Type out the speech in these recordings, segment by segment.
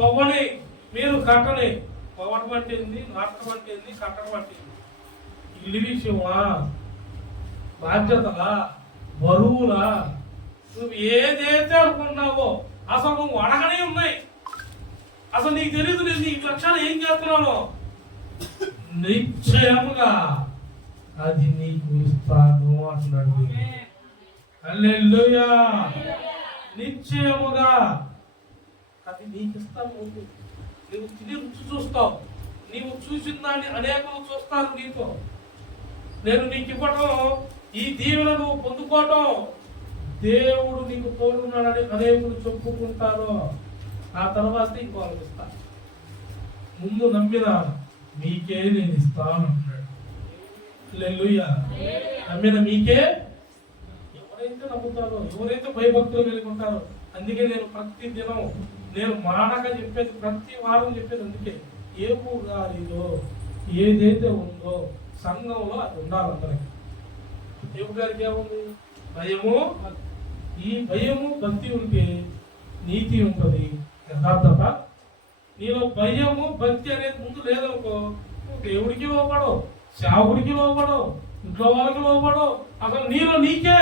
తవ్వని మీరు కట్టని తవ్వడం అంటే ఏంది? నాటడం అంటే ఏంది? కట్టడం అంటే ఏంది? ఇల్లు విషయమా? బాధ్యతలా? బరువులా? నువ్వు ఏదైతే అనుకున్నావో అసలు నువ్వు అడగనే ఉన్నాయి. అసలు నీకు తెలియదు నేను ఈ లక్ష్యాలు ఏం చేస్తున్నాను. నిశ్చయముగా అది నీకు ఇస్తాను అంటున్నాడు. నిశ్చయముగా అది నీకు ఇస్తాను నువ్వు తిని రుచి చూస్తావు. నీవు చూసిన దాన్ని అనేకులు చూస్తారు నీతో. నేను నీకు ఇవ్వటం ఈ దీవెన నువ్వు పొందుకోవటం దేవుడు నీకు తోడున్నాడని అనేకులు చెప్పుకుంటారు ఆ తర్వాత ఇంకో ఇస్తా. ముందు నమ్మిన మీకే నేను ఇస్తాను అంటున్నాడు. నమ్మిన మీకే ఎవరైతే నమ్ముతారో ఎవరైతే భయభక్తులు కలిగి ఉంటారో అందుకే నేను ప్రతి దినం నేను మానక చెప్పేది ప్రతి వారం చెప్పేది అందుకే. ఏ గారిలో ఏదైతే ఉందో సంఘంలో అది ఉండాలి అందరికి. ఏపు గారికి ఏముంది? భయము. ఈ భయము భక్తి ఉంటే నీతి ఉంటుంది. యథార్థత. నీలో భయము భక్తి అనేది ముందు లేదనుకో నువ్వు దేవుడికి లోపడవు శావుడికి లోపడవు ఇంట్లో వాళ్ళకి లోపడవు అసలు నీలో నీకే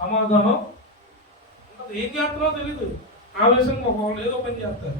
సమాధానం. ఏం చేస్తున్నావు తెలీదు. ఆవేశం ఒక ఏదో పని చేస్తారు.